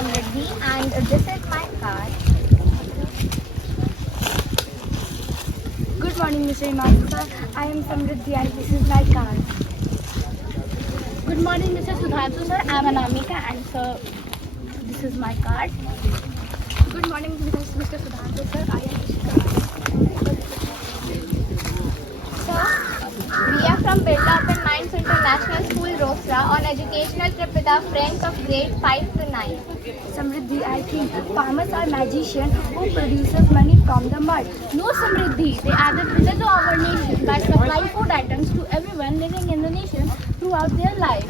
Samriddhi and this is my card. Good morning, Mr. Imam sir. I am Samriddhi and this is my card. Good morning, Mr. Sudhanshu sir. I am Anamika and sir, this is my card. Good morning, Mr. Sudhanshu sir. I am Ishika. Sir, we are from Birla Open Minds International School, Rosera, on educational trip with our friends of grade 5 to 9. Samriddhi, I think farmers are magicians who produces money from the mud. No, Samriddhi, they are the pillars of our nation by supplying food items to everyone living in the nation throughout their life.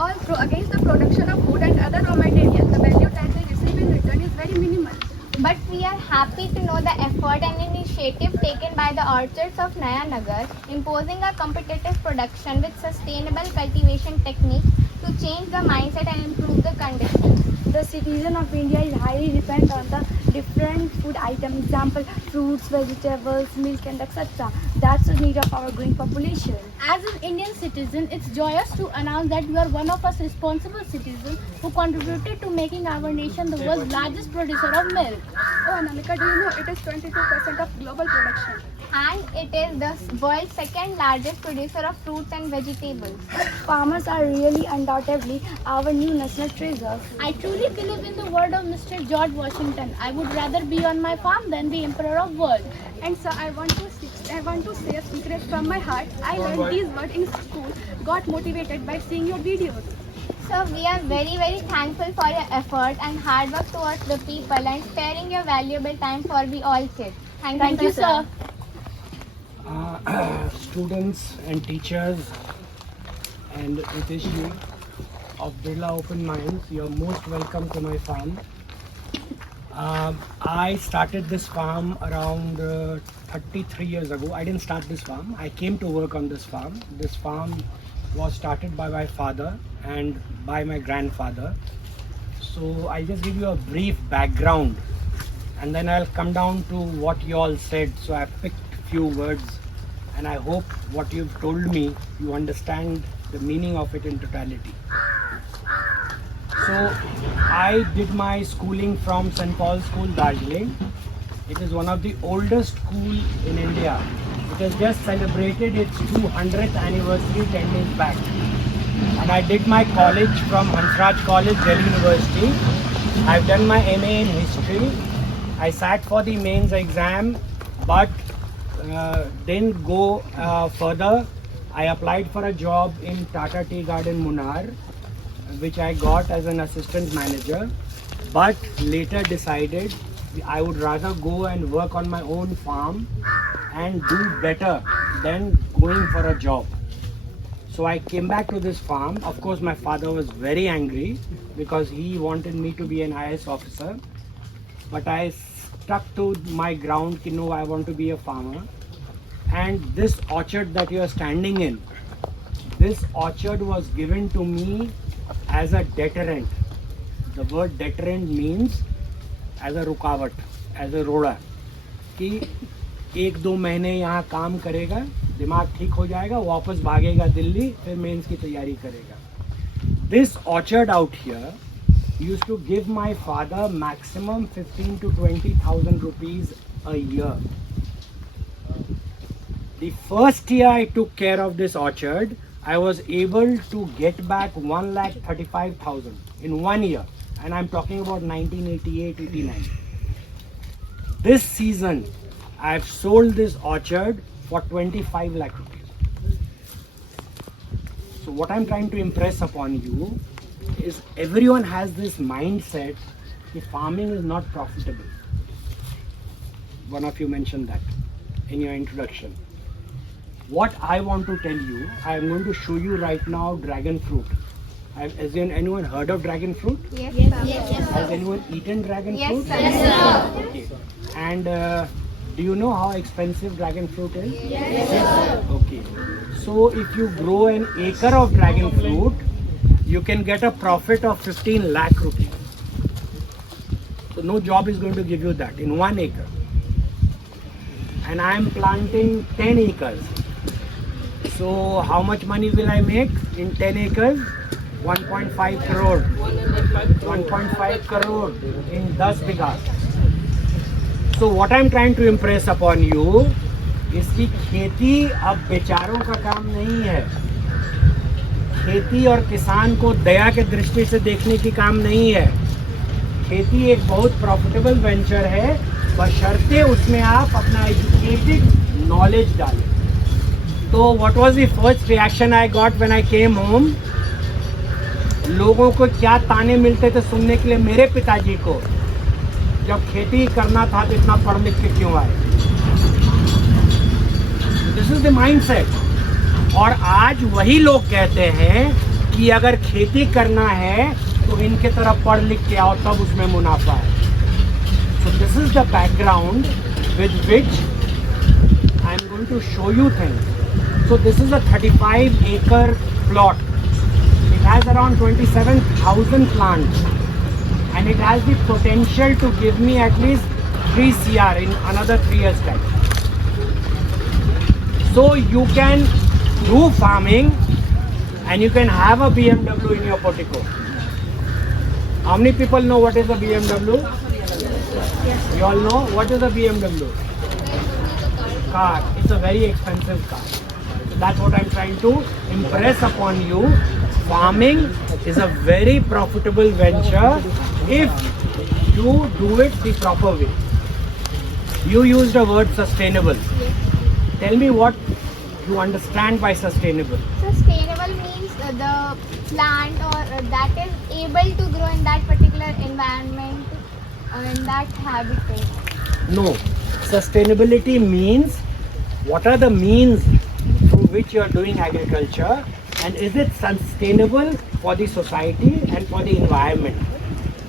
Also, against the production of food and other raw materials, the value that they receive in return is very minimal. But we are happy to know the effort and initiative taken by the orchards of Nayanagar, imposing a competitive production with sustainable cultivation techniques to change the mindset and improve the conditions. The citizen of India is highly dependent on the different food items, example fruits, vegetables, milk and etc. That's the need of our growing population. As an Indian citizen, it's joyous to announce that you are one of us responsible citizens who contributed to making our nation the world's largest producer of milk. Oh, Anamika, do you know it is 22% of global production? And it is the world's second largest producer of fruits and vegetables. Farmers are really undoubtedly our new national treasure. I truly believe in the word of Mr. George Washington. I would rather be on my farm than be emperor of world. And so I want to say a secret from my heart. I learned these words in school, got motivated by seeing your videos. So we are very thankful for your effort and hard work towards the people and sparing your valuable time for we all kids. Thank you, sir. Students and teachers and Ritishji of Birla Open Minds, you're most welcome to my farm. I started this farm around 33 years ago. I didn't start this farm. I came to work on this farm. This farm was started by my father and by my grandfather. So I'll just give you a brief background and then I'll come down to what you all said. So I picked few words and I hope what you've told me you understand the meaning of it in totality. So I did my schooling from St. Paul's School, Darjeeling. It is one of the oldest school in India. It has just celebrated its 200th anniversary 10 days back. And I did my college from Hansraj College, Delhi University. I've done my MA in history. I sat for the mains exam but didn't go further. I applied for a job in Tata Tea Garden, Munnar, which I got as an assistant manager, but later decided I would rather go and work on my own farm and do better than going for a job. So I came back to this farm. Of course, my father was very angry because he wanted me to be an IS officer, but I stuck to my ground, कि no, I want to be a farmer. And this orchard that you are standing in, this orchard was given to me as a deterrent. The word deterrent means as a रुकावट, as a रोड़ा, कि एक दो महीने यहाँ काम करेगा, दिमाग ठीक हो जाएगा, वापस भागेगा दिल्ली, फिर मेंस की तैयारी करेगा. This orchard out here used to give my father maximum 15 to 20,000 rupees a year. The first year I took care of this orchard, I was able to get back 1,35,000 in 1 year, and I'm talking about 1988-89. This season, I've sold this orchard for 25 lakh rupees. So what I'm trying to impress upon you is everyone has this mindset that farming is not profitable. One of you mentioned that in your introduction. What I want to tell you, I am going to show you right now dragon fruit. Has anyone heard of dragon fruit? Yes, Has anyone eaten dragon fruit? Yes, sir. Okay. And do you know how expensive dragon fruit is? Yes. Okay. So if you grow an acre of dragon fruit, you can get a profit of 15 lakh rupees. So no job is going to give you that in 1 acre. And I am planting 10 acres. So how much money will I make in 10 acres? 1.5 crore. 1.5 crore in 10 bigha. So what I'm trying to impress upon you, इसकी खेती अब बेचारों का काम नहीं है. खेती और किसान को दया के दृष्टि से देखने की काम नहीं है. खेती एक बहुत प्रॉफिटेबल वेंचर है, बशर्ते उसमें आप अपना एजुकेटेड नॉलेज डालें. तो what was the first reaction I got when I came home? लोगों को क्या ताने मिलते थे सुनने के लिए मेरे पिताजी को, जब खेती करना था तो इतना पढ़ लिख के क्यों आए. This is the mindset. और आज वही लोग कहते हैं कि अगर खेती करना है तो इनके तरफ पढ़ लिख के आओ, तब उसमें मुनाफा है. So this is the background with which I am going to show you things. So this is a 35 acre plot. It has around 27,000 plants and it has the potential to give me at least 3 CR in another 3 years time. So you can do farming and you can have a BMW in your portico. How many people know what is a BMW? You all know what is a BMW? Car. It's a very expensive car. That's what I'm trying to impress upon you. Farming is a very profitable venture if you do it the proper way. You used the word sustainable. Tell me what you understand by sustainable. Sustainable means the plant or that is able to grow in that particular environment in that habitat. No. Sustainability means what are the means through which you are doing agriculture, and is it sustainable for the society and for the environment.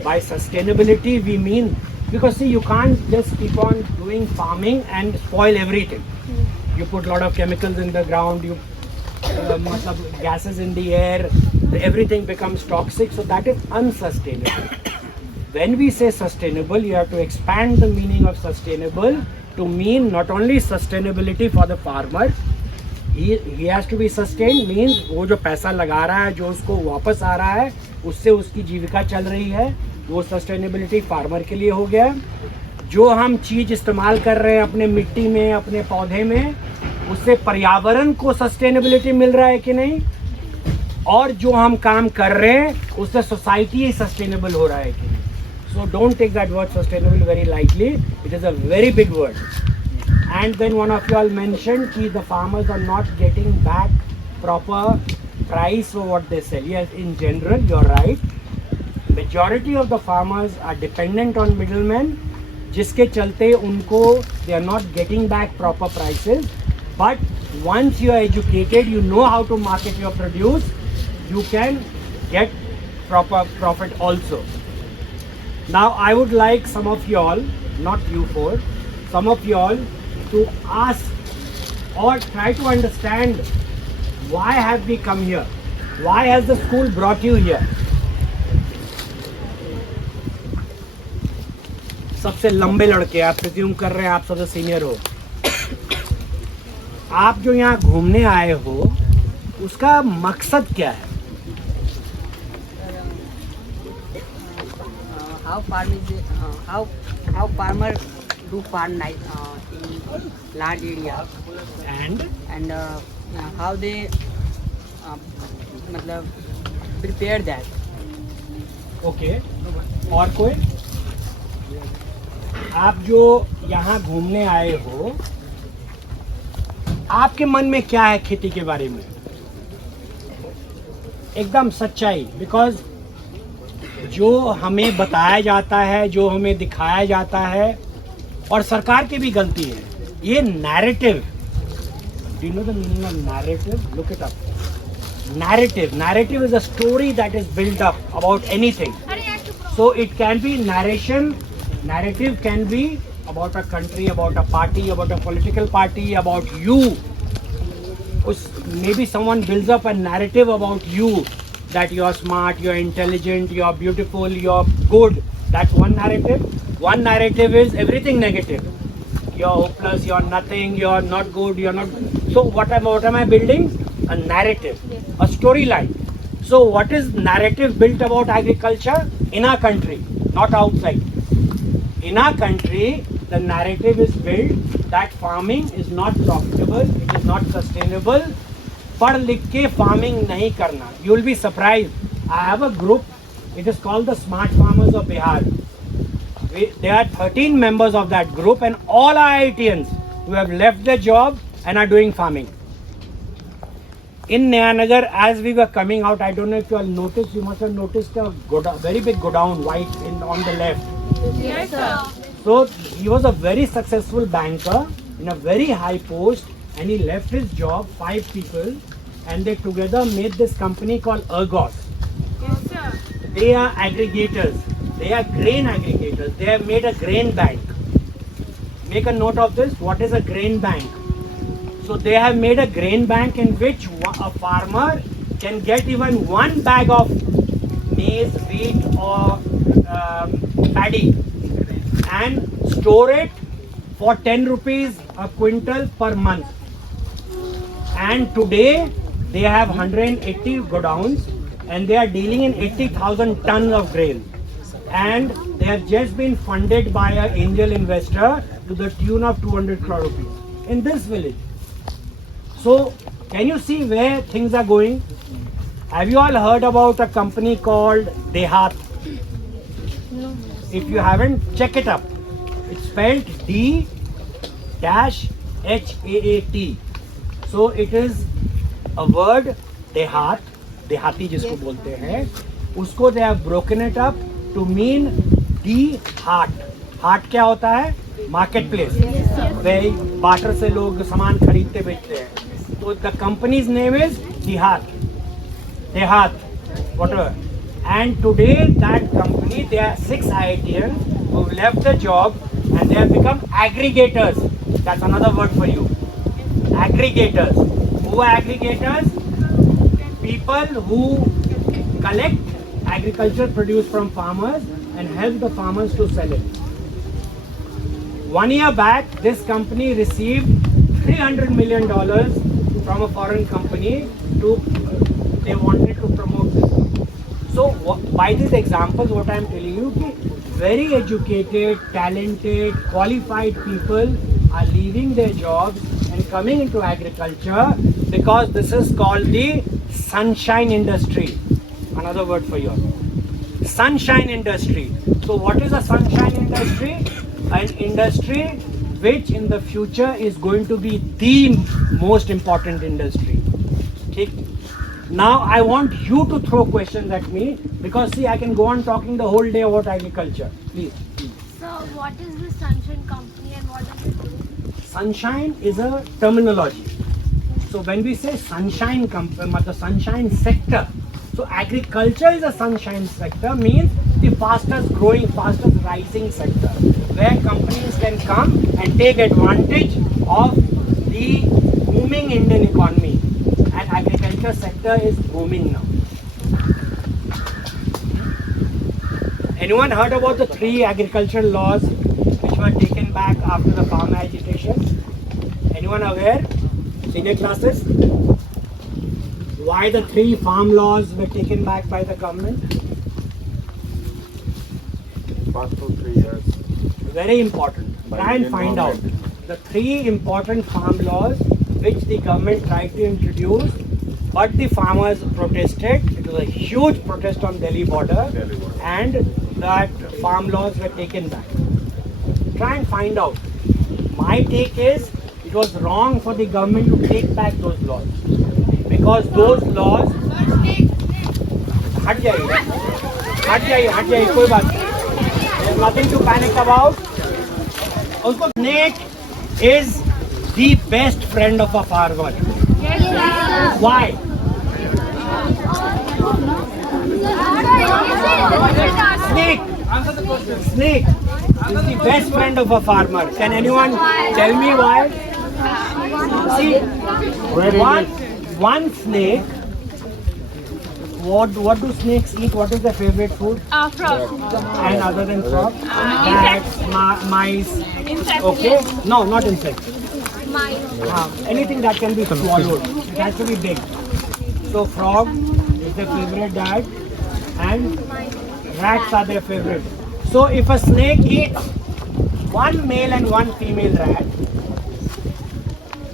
By sustainability we mean, because see, you can't just keep on doing farming and spoil everything. You put a lot of chemicals in the ground, you gases in the air, everything becomes toxic, so that is unsustainable. When we say sustainable, you have to expand the meaning of sustainable to mean not only sustainability for the farmer. He has to be sustained means वो जो पैसा लगा रहा है, जो उसको वापस आ रहा है, उससे उसकी जीविका चल रही है, वो सस्टेनेबिलिटी फार्मर के लिए हो गया. जो हम चीज़ इस्तेमाल कर रहे हैं अपने मिट्टी में, अपने पौधे में, उससे पर्यावरण को सस्टेनेबिलिटी मिल रहा है कि नहीं, और जो हम काम कर रहे हैं उससे सोसाइटी ही सस्टेनेबल हो रहा है कि नहीं. So don't take that word sustainable very lightly. It is a very big word. And then one of you all mentioned that the farmers are not getting back proper price for what they sell. Yes, in general, you're right. Majority of the farmers are dependent on middlemen, जिसके चलते उनको they are not getting back proper prices. But once you are educated, you know how to market your produce, you can get proper profit also. Now I would like some of you all, not you four, some of you all to ask or try to understand why have we come here? Why has the school brought you here? सबसे लंबे लड़के आप presume कर रहे हैं आप सबसे senior हो. आप जो यहाँ घूमने आए हो उसका मकसद क्या है? How farmer do farm in large area and how they मतलब prepare that. ओके. और कोई? आप जो यहाँ घूमने आए हो, आपके मन में क्या है खेती के बारे में? एकदम सच्चाई. बिकॉज जो हमें बताया जाता है, जो हमें दिखाया जाता है, और सरकार की भी गलती है, ये narrative. Do you know the meaning of narrative? Look it up. Narrative is a story that is built up about anything. So it can be narration. Narrative can be about a country, about a party, about a political party, about you. Maybe someone builds up a narrative about you, that you are smart, you are intelligent, you are beautiful, you are good. That's one narrative. One narrative is everything negative. You are hopeless, you are nothing, you are not good, you are not. So what am I building? A narrative, a storyline. So what is narrative built about agriculture? In our country, not outside. In our country, the narrative is built that farming is not profitable, it is not sustainable. पढ़ लिख के farming नहीं करना. You will be surprised. I have a group. It is called the Smart Farmers of Bihar. There are 13 members of that group, and all IITians who have left their job and are doing farming. In Nayanagar, as we were coming out, I don't know if you all noticed, you must have noticed a very big godown, white on the left. Yes, sir. So he was a very successful banker in a very high post, and he left his job, 5 people, and they together made this company called Ergos. Yes, sir. They are aggregators. They are grain aggregators. They have made a grain bank. Make a note of this. What is a grain bank? So they have made a grain bank in which a farmer can get even 1 bag of maize, wheat or paddy and store it for 10 rupees a quintal per month. And today they have 180 godowns and they are dealing in 80,000 tons of grain. And they have just been funded by an angel investor to the tune of 200 crore rupees in this village. So, can you see where things are going? Have you all heard about a company called Dehat? No. If you haven't, check it up. It's spelled D-H-A-A-T. So it is a word, Dehat, Dehati जिसको बोलते हैं, उसको they have broken it up to mean D-Heart. Heart क्या होता है? Marketplace. where barter से लोग सामान खरीदते बेचते हैं. So the company's name is Dehat. Dehat, whatever. And today that company, there are 6 IITians who left the job and they have become aggregators. That's another word for you. Aggregators. Who are aggregators? People who collect agricultural produce from farmers and help the farmers to sell it. 1 year back, this company received $300 million from a foreign company they wanted to promote this. So by these examples, what I am telling you, very educated, talented, qualified people are leaving their jobs and coming into agriculture because this is called the sunshine industry. Another word for you. Sunshine industry. So what is a sunshine industry? An industry which in the future is going to be the most important industry. Okay? Now I want you to throw questions at me because see, I can go on talking the whole day about agriculture. Please. So, what is the Sunshine Company and what does it do? Sunshine is a terminology. So when we say sunshine company, the sunshine sector, so agriculture is a sunshine sector, means the fastest growing, fastest rising sector, where companies can come and take advantage of the booming Indian economy. And agriculture sector is booming now. Anyone heard about the 3 agricultural laws which were taken back after the farm agitation? Anyone aware? Senior classes? Why the 3 farm laws were taken back by the government? Past 2-3 years. Very important. Try and find out. The 3 important farm laws which the government tried to introduce, but the farmers protested. It was a huge protest on Delhi border, and that farm laws were taken back. Try and find out. My take is it was wrong for the government to take back those laws because those laws हट जाइए कोई बात नहीं. There's nothing to panic about. Also, snake is the best friend of a farmer. Why? Snake is the best friend of a farmer. Can anyone tell me why? See, one snake. What do snakes eat? What is their favorite food? Frog. And other than frog? Bats, mice. Insects. Okay? No, not insects. Mice. Anything that can be swallowed. It has to be big. So frog, their favorite diet, and rats are their favorite. So if a snake eats one male and one female rat,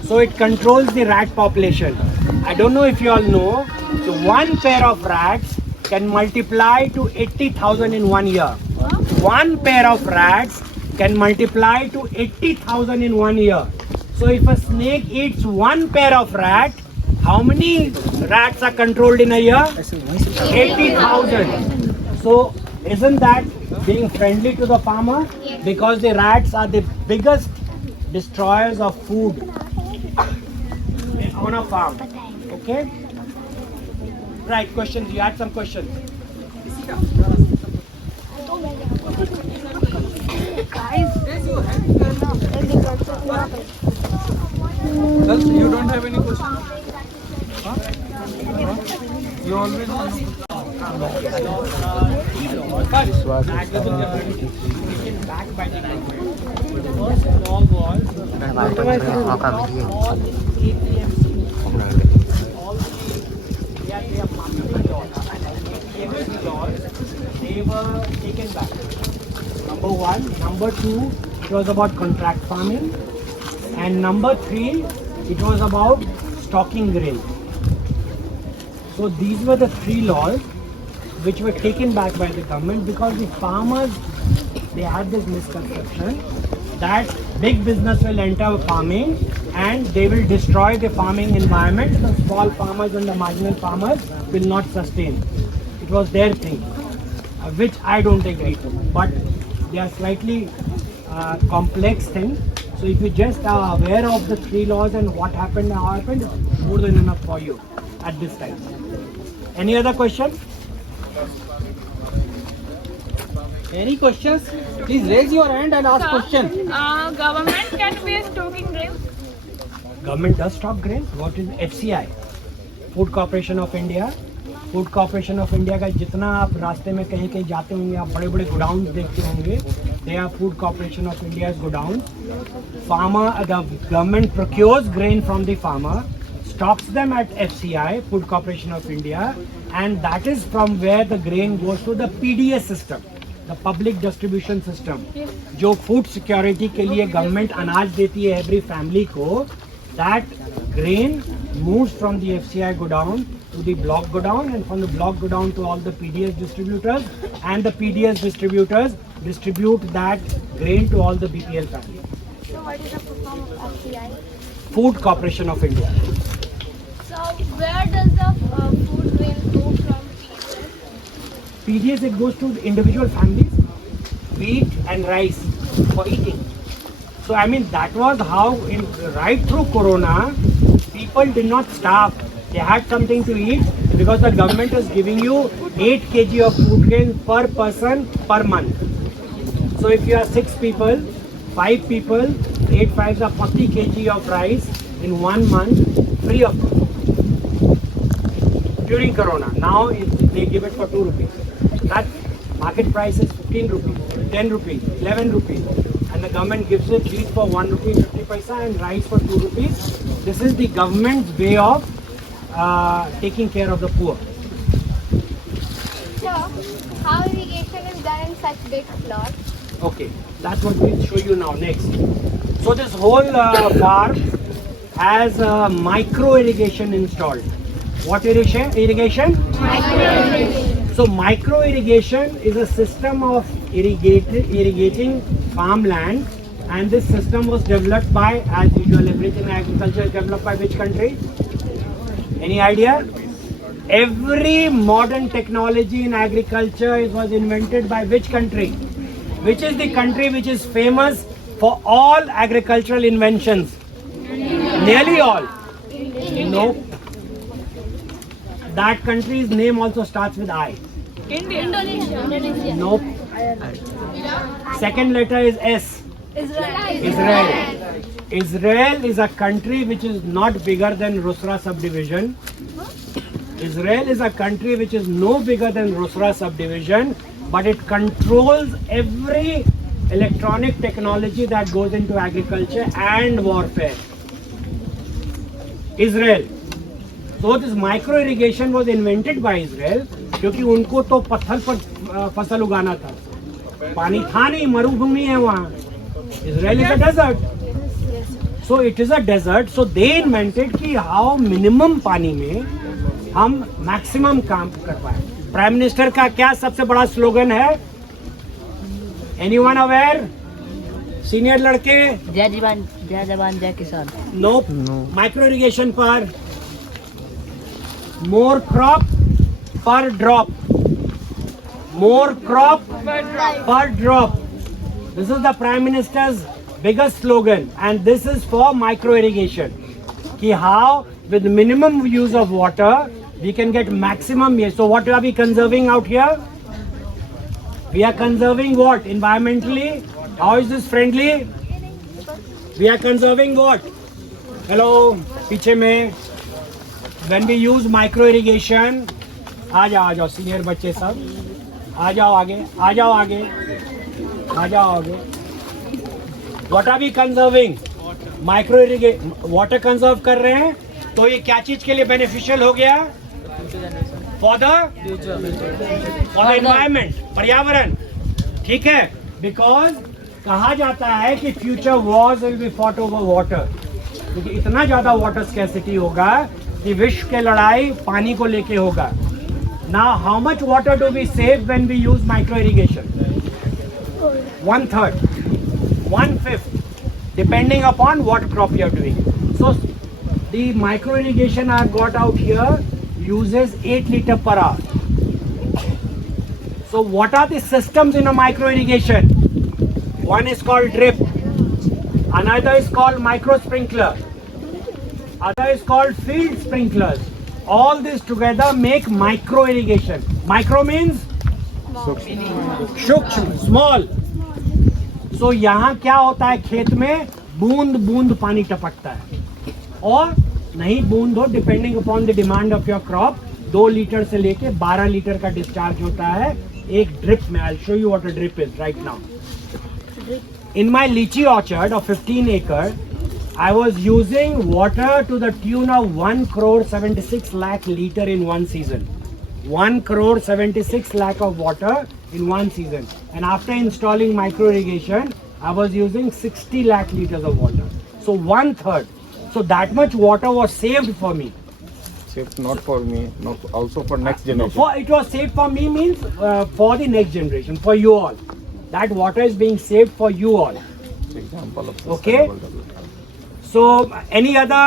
so it controls the rat population. I don't know if you all know, so one pair of rats can multiply to 80,000 in 1 year. One pair of rats can multiply to 80,000 in 1 year. So if a snake eats one pair of rat, how many rats are controlled in a year? 80,000. So isn't that being friendly to the farmer? Because the rats are the biggest destroyers of food on a farm. Okay? Right, questions. You had some questions. Girls, you don't have any questions? Huh? You always Back by the government. The first law was all APMC, all they are marketing laws, APMC laws, they were taken back. Number one. Number two, it was about contract farming. And number three, it was about stocking grain. So these were the three laws which were taken back by the government because the farmers, they had this misconception that big business will enter farming and they will destroy the farming environment. The small farmers and the marginal farmers will not sustain. It was their thing, which I don't agree to. But they are slightly complex things. So if you just are aware of the three laws and what happened and how happened, it's more than enough for you at this time. Any other question? Any questions? Please raise your hand and ask question. Government can be stocking grains. Government does stock grains. What is FCI? Food Corporation of India. Food corporation of India का जितना आप रास्ते में कहीं कहीं जाते होंगे आप बड़े बड़े गोडाउन देखते होंगे they are food corporation of India godown farmer the government procures grain from the farmer stocks them at FCI, Food Corporation of India, and that is from where the grain goes to the PDS system, the Public Distribution System. जो food security के लिए government अनाज देती है every family को, that grain moves from the FCI godown to the block godown, and from the block godown to all the PDS distributors, and the PDS distributors distribute that grain to all the BPL families. So what is the full form of FCI? Food Corporation of India. So where does the food grain go from PDS? PDS, it goes to the individual families, wheat and rice for eating. So I mean that was how right through Corona, people did not starve. They had something to eat because the government is giving you 8 kg of food grain per person per month. So if you are 6 people, 5 people, 8 5s are 40 kg of rice in 1 month, free of cost. During Corona, now they give it for 2 rupees. That market price is 15 rupees, 10 rupees, 11 rupees, and the government gives it wheat for 1 rupee 50 paisa and rice for 2 rupees. This is the government's way of taking care of the poor. So how irrigation is done in such big plots? Okay, that's what we'll show you now next. So this whole farm has micro irrigation installed. What irrigation? Micro irrigation. So micro irrigation is a system of irrigating farmland, and this system was developed by, as usual, everything in agriculture is developed by which country? Any idea? Every modern technology in agriculture was invented by which country? Which is the country which is famous for all agricultural inventions? Nearly all. No. That country's name also starts with I. Indonesia. Nope. Second letter is S. Israel. Israel is a country which is not bigger than Rosera subdivision. Israel is a country which is no bigger than Rosera subdivision, but it controls every electronic technology that goes into agriculture and warfare. Israel. So this micro irrigation was invented by Israel क्योंकि उनको तो पत्थर पर फसल उगाना था, पानी था नहीं, मरुभूमि है वहाँ. Israel is a desert. So it is a desert. So they invented कि how minimum पानी में हम maximum काम कर पाए. प्राइम मिनिस्टर का क्या सबसे बड़ा स्लोगन है? Anyone aware? सीनियर लड़के? जय जवान जय किसान. No. माइक्रो इरिगेशन पर more crop per drop. More crop per drop. This is the Prime Minister's biggest slogan, and this is for micro irrigation. Ki how with minimum use of water we can get maximum. So what are we conserving out here? We are conserving what? Environmentally? How is this friendly? We are conserving what? Hello, पीछे में. When we use micro irrigation, आ जाओ senior बच्चे सब, आ जाओ आगे. What are we conserving? Micro irrigation, water conserve कर रहे हैं, तो ये क्या चीज के लिए beneficial हो गया? For the environment, पर्यावरण, ठीक है? Because कहा जाता है कि future wars will be fought over water, क्योंकि इतना ज्यादा water scarcity होगा कि विश्व के लड़ाई पानी को लेके होगा. Now how much water do we save when we use micro irrigation? 1/3, 1/5, depending upon what crop you are doing. So the micro irrigation I have got out here uses 8 liters per hour. So what are the systems in a micro irrigation? One is called drip, another is called micro sprinkler, other is called field sprinklers. All this together make micro irrigation. Micro means सूक्ष्म, small. So यहाँ क्या होता है, खेत में बूंद बूंद पानी टपकता है, और नहीं बूंद हो, depending upon the demand of your crop, 2 litre से लेके 12 लीटर का डिस्चार्ज होता है एक ड्रिप में. I'll show you what a drip is right now. In my lychee orchard of 15 acres, I was using water to the tune of 1,76 lakh liter in one season. 1,76 lakh of water in one season. And after installing micro irrigation, I was using 60 lakh liters of water. So 1/3. So that much water was saved for me. Saved not for me, not also for next No, generation. it was saved for me means for the next generation, for you all. That water is being saved for you all. Example of Okay. sustainable development. So any other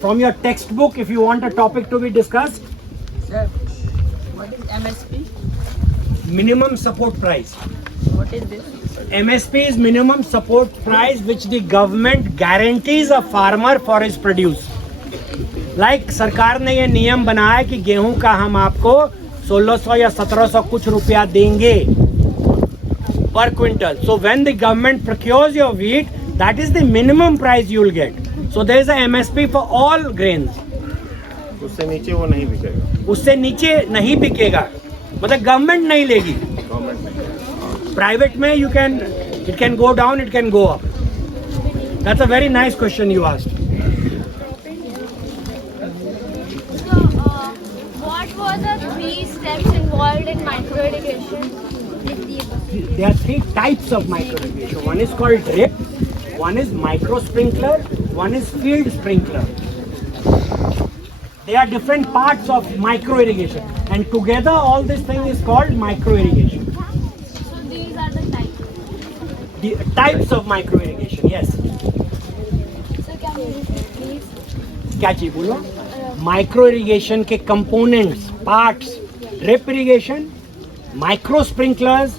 from your textbook, if you want a topic to be discussed? Sir, what is MSP? Minimum support price. What is this? MSP is minimum support price which the government guarantees a farmer for his produce. Like सरकार ने ये नियम बनाया कि गेहूं का हम आपको 1600 या 1700 कुछ रुपया देंगे per quintal. So when the government procures your wheat, that is the minimum price you will get. So there is a MSP for all grains. उससे नीचे वो नहीं बिकेगा. उससे नीचे नहीं बिकेगा, मतलब गवर्नमेंट नहीं लेगी. गवर्नमेंट नहीं. Private में it can go down, it can go up. That's a very nice question you asked. So, what were the 3 steps involved in micro irrigation? There are 3 types of micro irrigation. One is called drip, one is micro sprinkler, one is field sprinkler. They are different parts of micro irrigation, and together all this thing is called micro irrigation. So these are the types. The types of micro irrigation, yes. So can you repeat please? क्या चीज बोलो? Micro irrigation के components, parts: drip irrigation, micro sprinklers,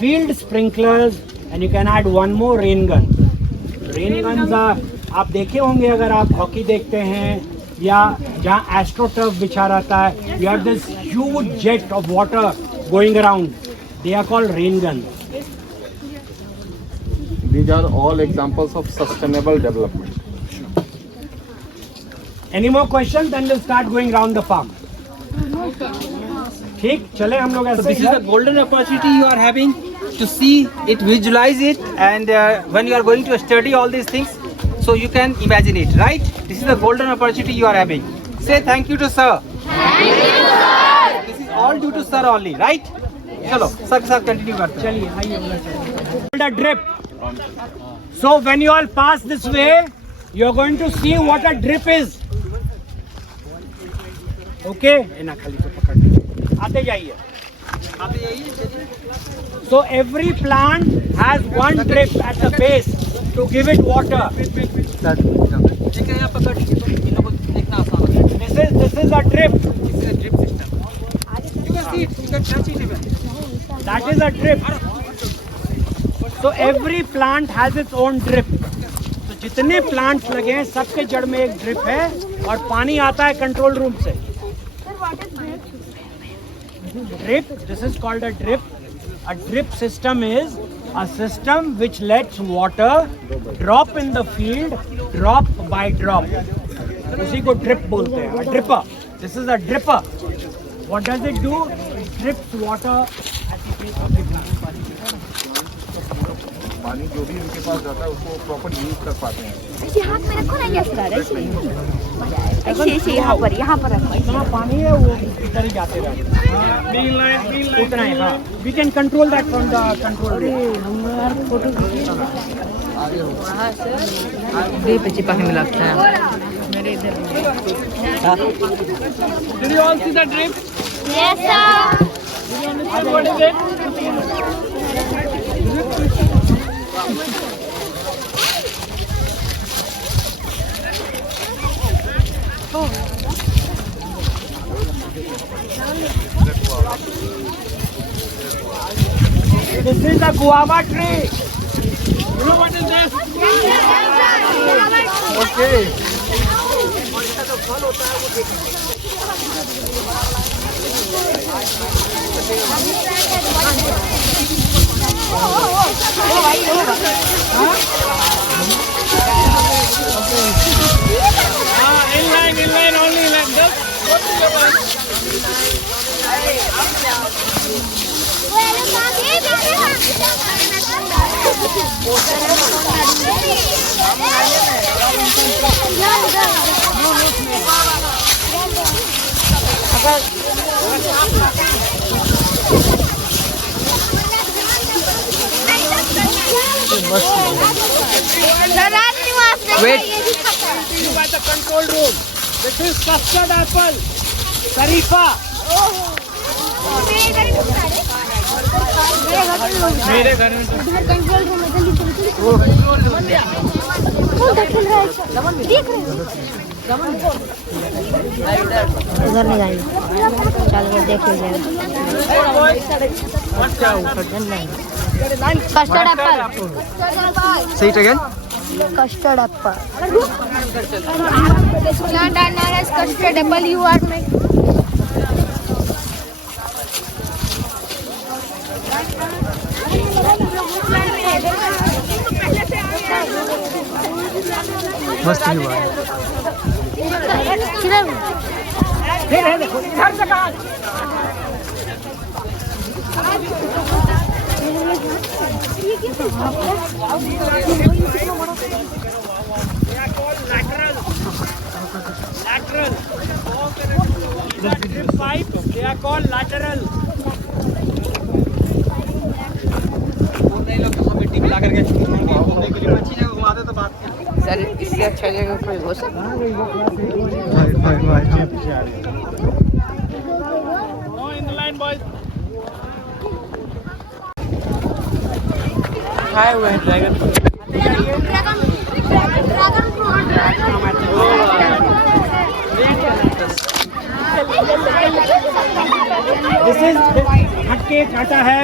field sprinklers, and you can add one more, rain gun. Rain guns आप देखे होंगे अगर आप hockey देखते हैं या जहाँ एस्ट्रोटर्फ बिछा रहता है, you have this huge jet of water going around, they are called rain guns. These are all examples of sustainable development. Any more questions? Then we'll start going around the farm. ठीक, चले हम लोग ऐसे. So this is the golden opportunity you are having to see it, visualize it, and when you are going to study all these things, so you can imagine it, right? This is the golden opportunity you are having. Say thank you to sir. Thank you, sir. This is all due to sir only, right? Chalo, sir continue करते हैं. चलिए आइए the drip. So when you all pass this way, you are going to see what a drip is. Okay? इना खाली को पकड़ आते जाइए. So every plant has one drip at the base to give it water. This is a drip. You can see it. You can touch it even. That is a drip. So every plant has its own drip. तो जितने plants लगे हैं सबके जड़ में एक drip है और पानी आता है control room से. Drip. This is called a drip. A drip system is a system which lets water drop in the field, drop by drop. उसी को drip बोलते हैं. A dripper. This is a dripper. What does it do? It drips water at the base of the plant. पानी जो भी उनके पास जाता है उसको प्रॉपर यूज कर पाते हैं. ऐसे हाथ में रखो ना ये सर ऐसे यहाँ पर रखो. इतना पानी है वो इधर ही जाते रहते हैं. उतना ही हाँ. We can control that from the control room. Did you all see the drip? Yes, sir. And what is it? This is a guava tree. You know what is this? Okay. Inline, only inline. Just go to your one. Wait. You by the control room. This is custard apple. Sarifa. मेरे घर में control room में जल्दी देख रहे हो उधर नहीं जाएंगे. चलो देख लीजिए. Custard Apple. Say it again. Custard Apple. Custard apple, you are my. मस्त हुआ. Lateral. The drip pipes, they are called lateral. मिट्टी मिला करके घूमने के लिए अच्छी जगह घुमाते तो बात. सर इससे अच्छा जगह कोई हो सकता है? No, in the line, boys. खाए हुए हैं ड्रैगन. This is हटके काटा है.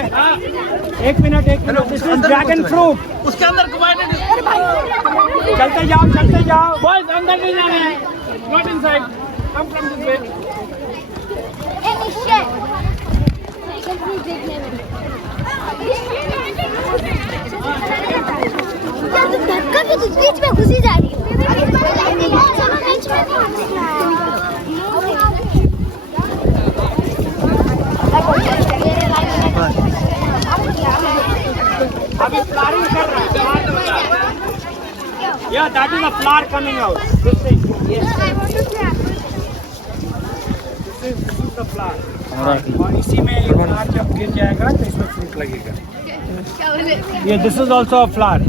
एक minute. This is dragon fruit. उसके अंदर घुमाने. चलते जाओ. Boys, अंदर नहीं जाना है. Not inside. Come from this way. धक्का भी बीच में घुसी जा रही अभी फ्लावरिंग कर रहा है. Yeah, that is a flower coming out. This thing. Yes. The flower और इसी में ये फ्लावर जब गिर जाएगा तो इसमें फ्रूट लगेगा। ये this is also a flower.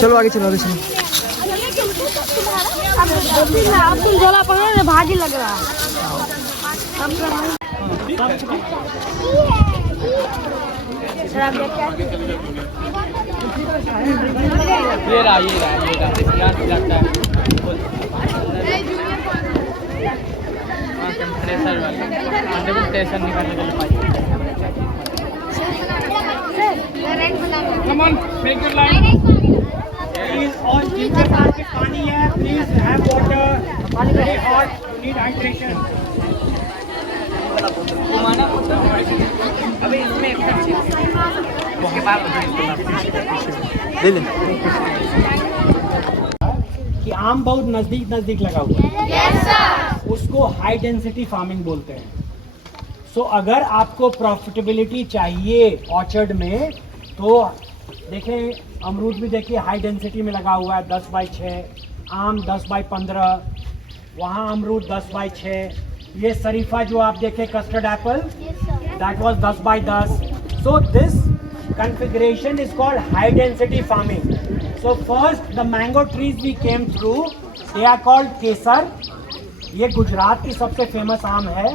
चलो आगे चलो आगे चलो। अब तुम झोला पकड़ो ना, भारी लग रहा है। ये रहा लगता है टेंशन निकालने के लिए Come on, make your line. Please और जिनके पास भी पानी है please have water, very hot, need hydration. अभी इसमें उसके बाद ले ले कि आम बहुत नजदीक नजदीक लगा हुआ है। yes, sir. उसको हाई डेंसिटी फार्मिंग बोलते हैं। सो अगर आपको प्रॉफिटेबिलिटी चाहिए ऑर्चर्ड में तो देखें अमरूद भी देखिए हाई डेंसिटी में लगा हुआ है 10 बाई 6, आम 10 बाई 15, वहाँ अमरूद 10 बाई 6, ये शरीफा जो आप देखें custard Apple that was 10 by 10। So this configuration is called high density farming. So first the mango trees we came through, they are called केसर, ये गुजरात की सबसे फेमस आम है।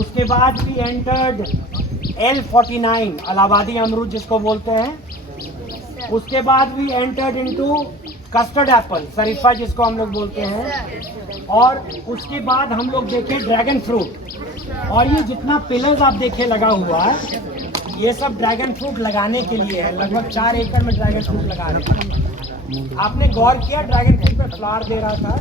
उसके बाद we entered L49 इलाहाबादी अमरूद जिसको बोलते हैं। उसके बाद we entered into custard Apple शरीफा जिसको हम लोग बोलते हैं। और उसके बाद हम लोग देखे ड्रैगन फ्रूट, और ये जितना पिलर्स आप देखे लगा हुआ है ये सब ड्रैगन फ्रूट लगाने के लिए है। लगभग 4 एकड़ में ड्रैगन फ्रूट लगा रहे हैं। आपने गौर किया ड्रैगन फ्रूट में फ्लावर दे रहा था?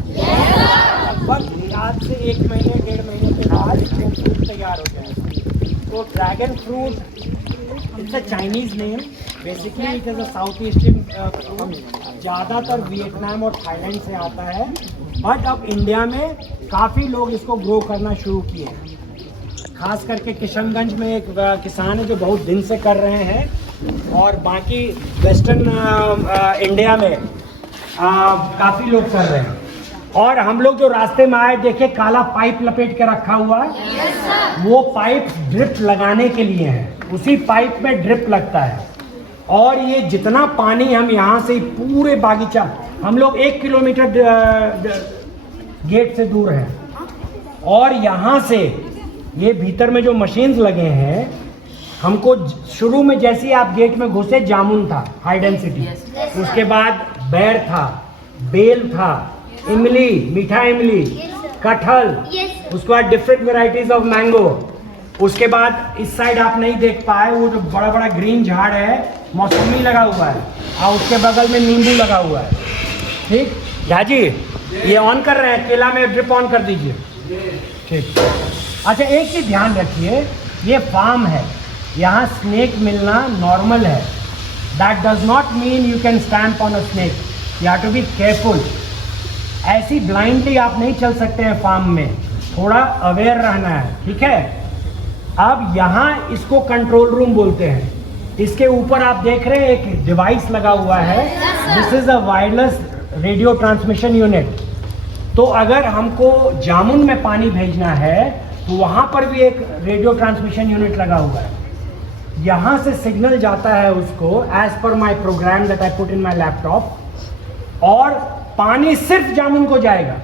लगभग आज से 1 महीने 1.5 महीने के बाद वो फ्रूट तैयार हो जाएगा। तो dragon fruit it's a Chinese name, basically it is a south eastern fruit, ज़्यादातर वियतनाम और थाईलैंड से आता है, बट अब इंडिया में काफ़ी लोग इसको ग्रो करना शुरू किए हैं। खास करके किशनगंज में एक किसान है जो बहुत दिन से कर रहे हैं, और बाकी वेस्टर्न इंडिया में काफ़ी लोग कर रहे हैं। और हम लोग जो रास्ते में आए देखे काला पाइप लपेट के रखा हुआ है, वो पाइप ड्रिप लगाने के लिए है, उसी पाइप में ड्रिप लगता है। और ये जितना पानी हम यहाँ से पूरे बागीचा, हम लोग 1 किलोमीटर गेट से दूर हैं, और यहाँ से ये भीतर में जो मशीन्स लगे हैं, हमको शुरू में जैसे ही आप गेट में घुसे जामुन था हाई डेंसिटी, उसके बाद बैर था, बेल था, इमली, मीठा इमली, कटहल, उसके बाद डिफरेंट वेराइटीज ऑफ मैंगो। उसके बाद इस साइड आप नहीं देख पाए वो जो बड़ा बड़ा ग्रीन झाड़ है मौसमी लगा हुआ है, और उसके बगल में नींबू लगा हुआ है। ठीक झाजी, ये ऑन कर रहे हैं, केला में ड्रिप ऑन कर दीजिए। ठीक, अच्छा एक चीज़ ध्यान रखिए, ये फार्म है, यहाँ स्नेक मिलना नॉर्मल है। That does not mean you can stamp on a snake, you have to be careful. ऐसी ब्लाइंडली आप नहीं चल सकते हैं फार्म में, थोड़ा अवेयर रहना है, ठीक है। अब यहाँ इसको कंट्रोल रूम बोलते हैं। इसके ऊपर आप देख रहे हैं एक डिवाइस लगा हुआ है, this is a wireless radio transmission unit. तो अगर हमको जामुन में पानी भेजना है तो वहाँ पर भी एक रेडियो ट्रांसमिशन यूनिट लगा हुआ है। यहाँ से सिग्नल जाता है उसको as per my program that I put in my laptop, और पानी सिर्फ जामुन को जाएगा।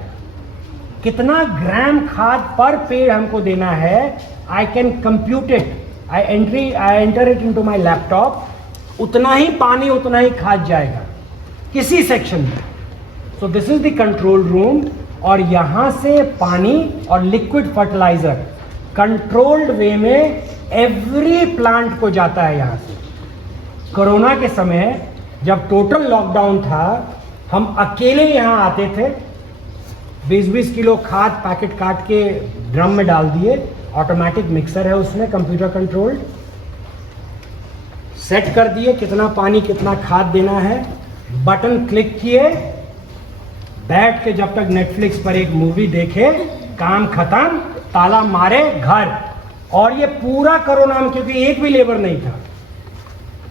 कितना ग्राम खाद पर पेड़ हमको देना है, I can compute it, I enter it into my laptop, उतना ही पानी उतना ही खाद जाएगा किसी सेक्शन में। सो this is the control room, और यहाँ से पानी और लिक्विड फर्टिलाइजर कंट्रोल्ड वे में एवरी प्लांट को जाता है यहाँ से। कोरोना के समय जब टोटल लॉकडाउन था, हम अकेले यहाँ आते थे, 20-20 किलो खाद पैकेट काट के ड्रम में डाल दिए, ऑटोमेटिक मिक्सर है उसमें कंप्यूटर कंट्रोल्ड, सेट कर दिए कितना पानी कितना खाद देना है, बटन क्लिक किए, बैठ के जब तक नेटफ्लिक्स पर एक मूवी देखे, काम खत्म, ताला मारे घर। और ये पूरा कोरोना में क्योंकि एक भी लेबर नहीं था,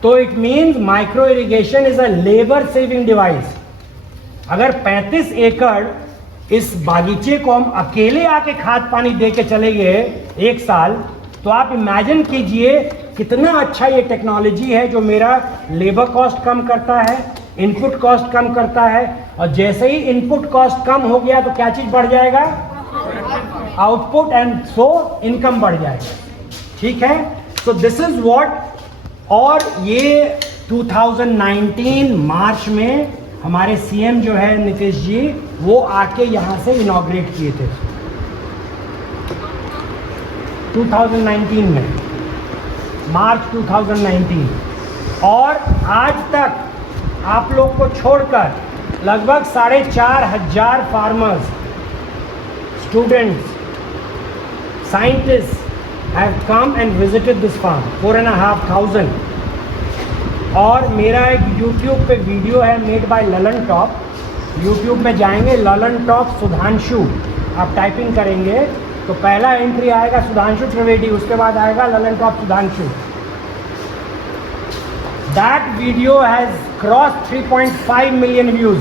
तो it means micro irrigation is a labour saving device. अगर 35 एकड़ इस बागीचे को हम अकेले आके खाद पानी दे के चले गए एक साल, तो आप इमेजिन कीजिए कितना अच्छा ये टेक्नोलॉजी है जो मेरा लेबर कॉस्ट कम करता है, इनपुट कॉस्ट कम करता है। और जैसे ही इनपुट कॉस्ट कम हो गया तो क्या चीज बढ़ जाएगा? आउटपुट, एंड सो इनकम बढ़ जाएगा। ठीक है, तो दिस इज व्हाट। और ये 2019 मार्च में हमारे सीएम जो है नीतीश जी, वो आके यहाँ से इनॉग्रेट किए थे 2019 में, मार्च 2019। और आज तक आप लोग को छोड़कर लगभग 4,500 farmers, students, scientist have come and visited this farm, 4,500। और मेरा एक YouTube पे वीडियो है made by Lalan top, YouTube में जाएंगे ललन टॉप सुधांशु, आप टाइपिंग करेंगे तो पहला एंट्री आएगा सुधांशु त्रिवेदी, उसके बाद आएगा Lalan top Sudhanshu. That video has cross 3.5 million views.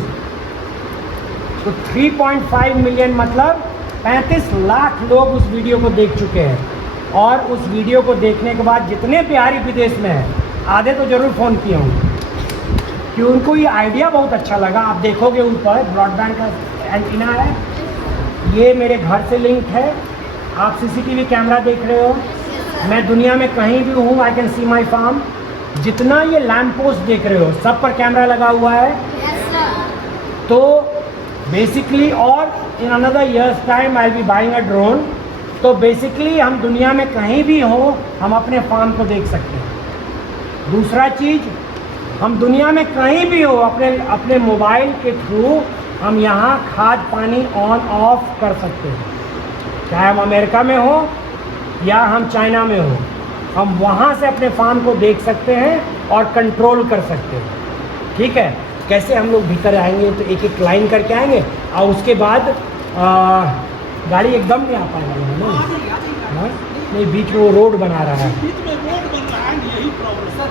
तो 3.5 मिलियन मतलब 35 लाख लोग उस वीडियो को देख चुके हैं। और उस वीडियो को देखने के बाद जितने प्यारी विदेश में हैं, आधे तो ज़रूर फ़ोन किए होंगे कि उनको ये आइडिया बहुत अच्छा लगा। आप देखोगे ऊपर ब्रॉडबैंड का एंटीना है, ये मेरे घर से लिंक है, आप सीसीटीवी कैमरा देख रहे हो, मैं दुनिया में कहीं भी हूँ, I can see my farm. जितना ये लैंप पोस्ट देख रहे हो सब पर कैमरा लगा हुआ है। तो बेसिकली, और in another years time I will be buying a drone. तो बेसिकली हम दुनिया में कहीं भी हो, हम अपने फार्म को देख सकते हैं। दूसरा चीज़, हम दुनिया में कहीं भी हो, अपने मोबाइल के थ्रू हम यहाँ खाद पानी ऑन ऑफ कर सकते हैं। चाहे हम अमेरिका में हो या हम चाइना में हो, हम वहाँ से अपने फार्म को देख सकते हैं और कंट्रोल कर सकते हैं। ठीक है, कैसे हम लोग भीतर आएंगे तो एक एक लाइन करके आएंगे, और उसके बाद गाड़ी एकदम नहीं आ पाएगा नहीं, बीच में वो रोड बना रहा है। बीच में रोड बन रहा है, यही प्रॉब्लम। सर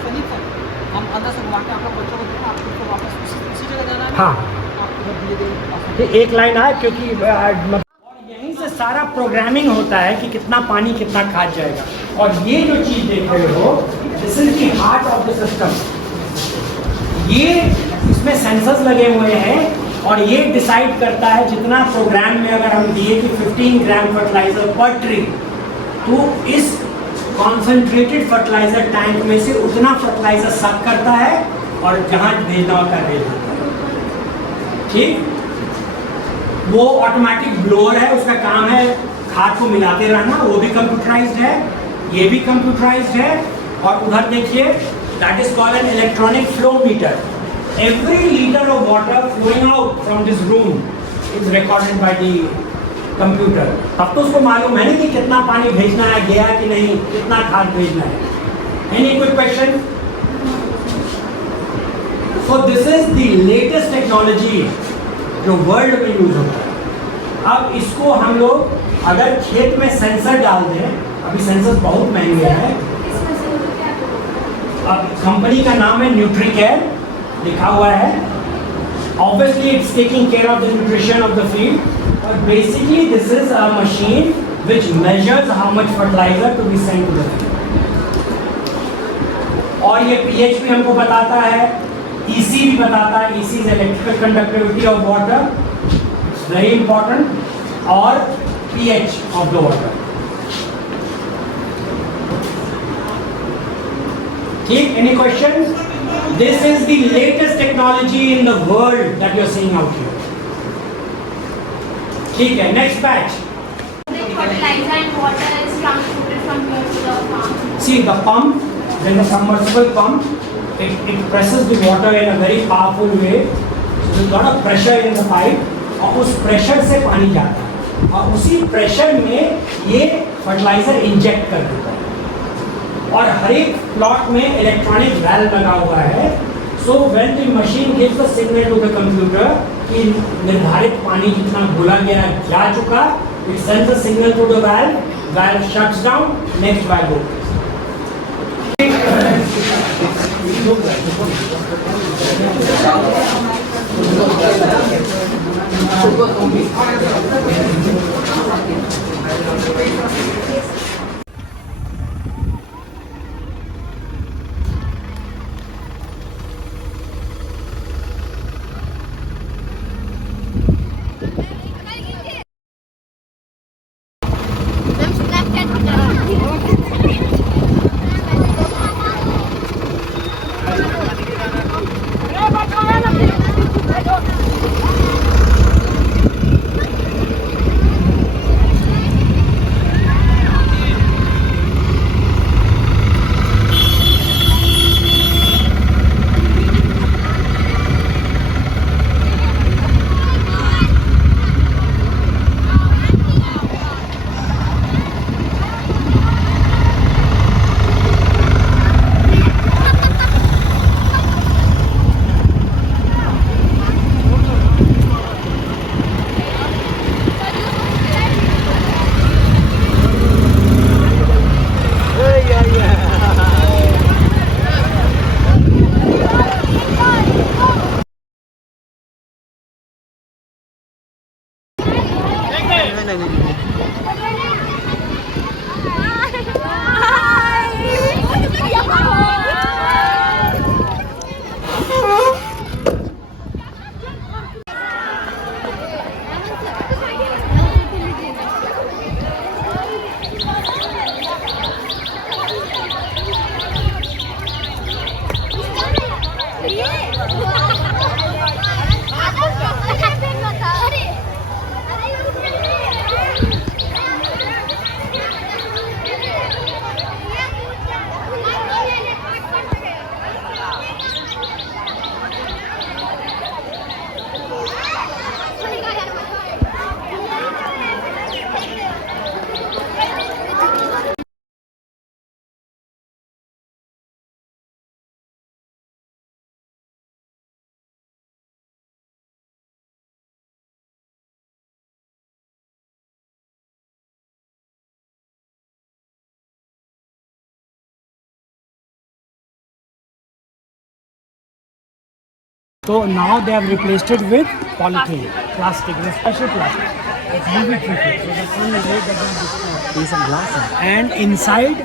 संदीप सर, हम अंदर से घुमा के आप लोग बच्चों को देखना, आपको वापस उसी जगह जाना है। हाँ, आप धीरे एक लाइन आए क्योंकि और यहीं से सारा प्रोग्रामिंग होता है कि कितना पानी कितना खाद जाएगा। और ये जो चीज़ देख रहे हो, this is the heart of the system. ये इसमें सेंसर्स लगे हुए हैं और ये डिसाइड करता है जितना प्रोग्राम में अगर हम दिए कि 15 ग्राम फर्टिलाइजर पर ट्री, तो इस कॉन्सेंट्रेटेड फर्टिलाइजर टैंक में से उतना फर्टिलाइजर सक करता है और जहां भेजना होता है भेज देता है। ठीक, वो ऑटोमेटिक ब्लोअर है, उसका काम है खाद को मिलाते रहना, वो भी कंप्यूटराइज्ड है, ये भी कंप्यूटराइज्ड है। और उधर देखिए, that is called an electronic flow meter. Every liter of water flowing out from this room is recorded by the computer। अब तो उसको मालूम है नहीं कि कितना पानी भेजना है, गया कि नहीं, कितना खाद भेजना है। Any quick question? So this is the latest technology जो वर्ल्ड में यूज होता है। अब इसको हम लोग अगर खेत में सेंसर डाल दें, अभी सेंसर बहुत महंगे हैं। अब कंपनी का नाम है न्यूट्रीकेयर, लिखा हुआ है। Obviously it's taking care of the nutrition of the field, but basically this is a machine which measures how much fertilizer to be sent to the field। और ये pH भी हमको बताता है, EC भी बताता है। EC is electrical conductivity of water, it's very important, और pH of the water। ठीक, any questions? This is the latest technology in the world that you are seeing out here। ठीक है, next batch। The fertilizer and water is transported from here to the farm. See the pump, then the submersible pump, it presses the water in a very powerful way। So there's a lot of pressure in the pipe, और उस pressure से पानी जाता है और उसी pressure में ये fertilizer inject कर देता है। और हर एक प्लॉट में इलेक्ट्रॉनिक वैल्व लगा हुआ है. So when the machine gives the signal to the computer कि निर्धारित पानी जितना घोला गया है जा चुका, it sends a signal to the valve, valve shuts down, next valve opens. So now they have replaced it with polythene, plastic, with special plastic. It's UV treated, so the sun rays doesn't destroy. And inside,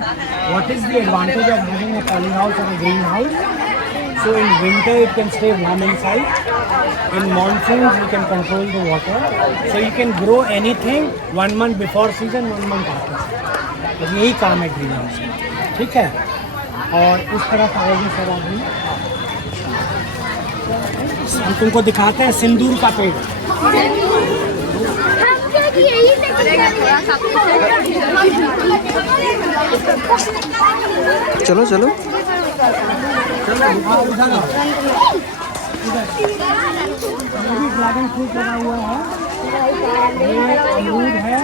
what is the advantage of having a polyhouse or a greenhouse? So in winter it can stay warm inside. In monsoons you can control the water. So you can grow anything 1 month before season, 1 month after season. तो यही काम है green house में, ठीक है. और इस तरफ आओगे सर अभी हम तुमको दिखाते हैं सिंदूर का पेड़. चलो चलो ड्रैगन फ्रूट लगा हुआ है, ये अमरूद है.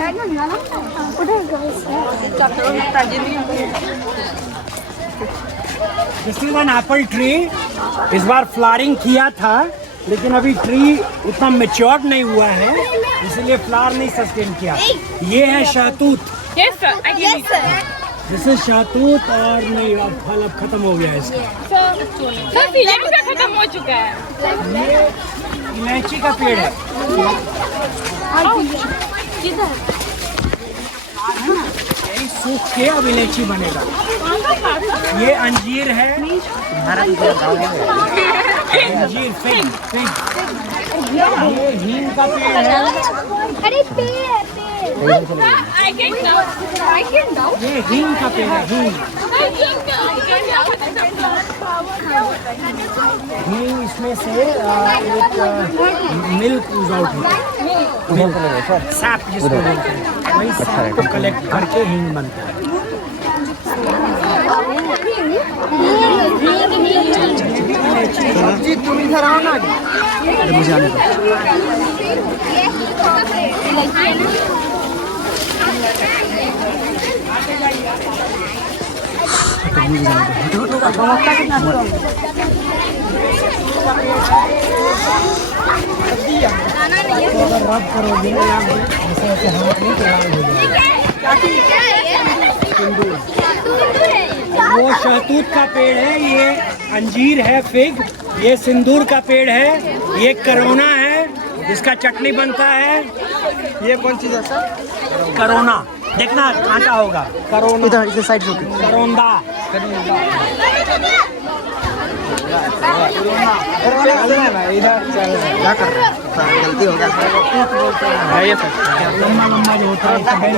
This is an apple tree. इस बार फ्लावरिंग किया था लेकिन अभी ट्री उतना मैच्योर्ड नहीं हुआ है, इसलिए फ्लावर नहीं सस्टेन किया. ये है शहतूत. दिस इज शहतूत. और नहीं, अब फल अब खत्म हो गया है इसका. खत्म हो चुका है. ये इलायची का पेड़ है. यही सूख के अब इलायची बनेगा. ये अंजीर है. अंजीर फिग. ये हींग का पेड़ है. अरे पेड़ ये हींग का पेड़ है. हींग इसमें से एक मिल्क यूज आउट होता है. सैप जिसको बोलते हैं, वही सैप को कलेक्ट करके हींग बनता है. जी तुम इधर आओ ना. मुझे आने दो. तरबूज जाने अगर रब करोगे ऐसे ऐसे हाथ नहीं तो लाल हो जाएगा। वो शहतूत का पेड़ है, ये अंजीर है, फिग, ये सिंदूर का पेड़ है, ये करोना है जिसका चटनी बनता है। ये कौन चीज है सर? करोना, देखना कांटा होगा, करोना, इधर साइड से करोंदा। क्या कर रहे हैं? गलती हो गया। ये सर लंबा लंबा जो होता है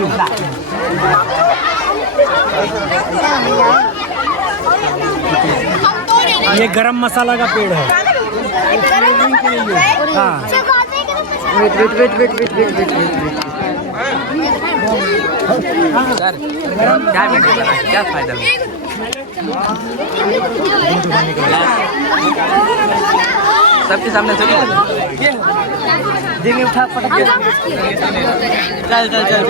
ये गरम मसाला का पेड़ है। हाँ, सर क्या बेटा क्या फायदा? सबके सामने थोड़ी देंगे उठा पटक के। चल चल चल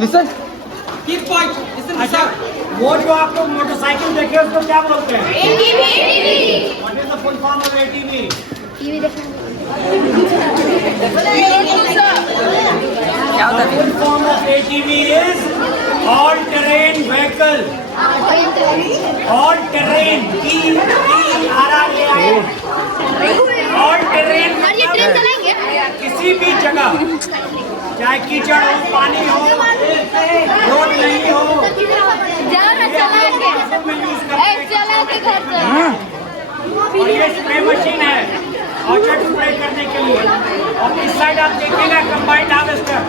लिसन कीप पॉइंट लिसन। अच्छा, वो जो आप लोग मोटरसाइकिल देखे उसको क्या बोलते हैं? ATV। What is the full form of ATV? क्या होता है? Full form of ATV is all terrain vehicle. All terrain, TERRAIN. All terrain किसी भी जगह, चाहे कीचड़ हो, पानी हो, रोड नहीं हो, और ये स्प्रे मशीन है ऑर्चर्ड स्प्रे करने के लिए। और इस साइड आप देखिएगा कंबाइंड हार्वेस्टर।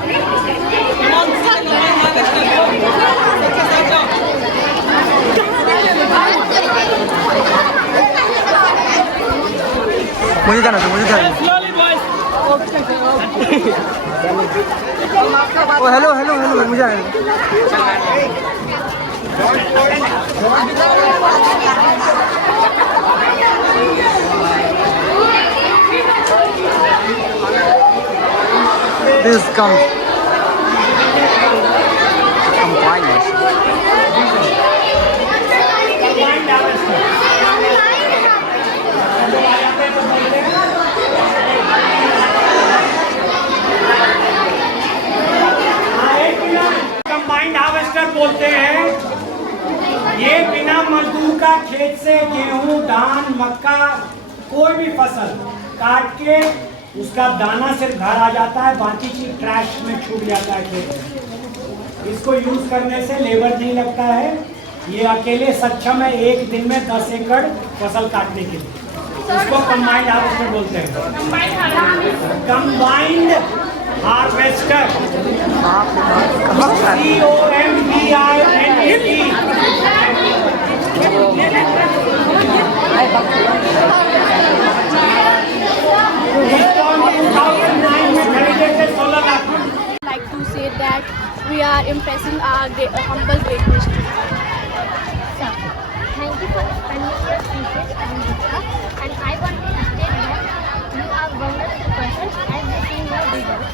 मुझे जाना था, मुझे जाना था। ओ हेलो हेलो हेलो, मुझे आना This comes कंबाइंड हार्वेस्टर बोलते हैं। ये बिना मजदूर का खेत से गेहूं, धान, मक्का, कोई भी फसल काट के उसका दाना सिर्फ घर आ जाता है, बाकी चीज ट्रैश में छूट जाता है खेत में। इसको यूज करने से लेबर नहीं लगता है। ये अकेले सक्षम है एक दिन में 10 एकड़ फसल काटने के लिए। इसको कंबाइंड हार्वेस्टर बोलते हैं। Combined harvester, Like to say that we are impressing our humble greatness. Thank you for spending your precious time with us, and I want to state that you are wonderful person as we see your results.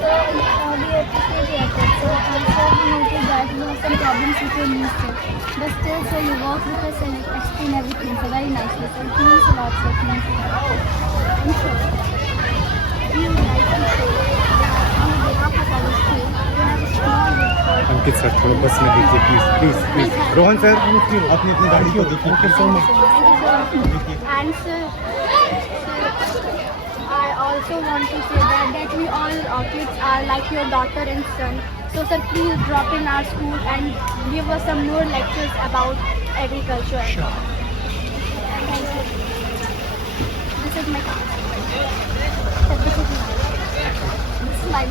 So we appreciate the effort. So also we noticed that you have some problems with your knees, sir. But still, so you work with us and explain everything. So very nicely. So it means a lot, sir. It means a lot. And sir, we would like to say that on behalf of our school, we have a small report. Ankit sir थोड़ा बस में देखिए please please please. Rohan sir अपनी अपनी गाड़ी को देखिए। Thank you so much. And sir, I also want to say that we all kids are like your daughter and son. So sir, please drop in our school and give us some more lectures about agriculture. Sure. Thank you. This is my class. Sir, this is my. This is my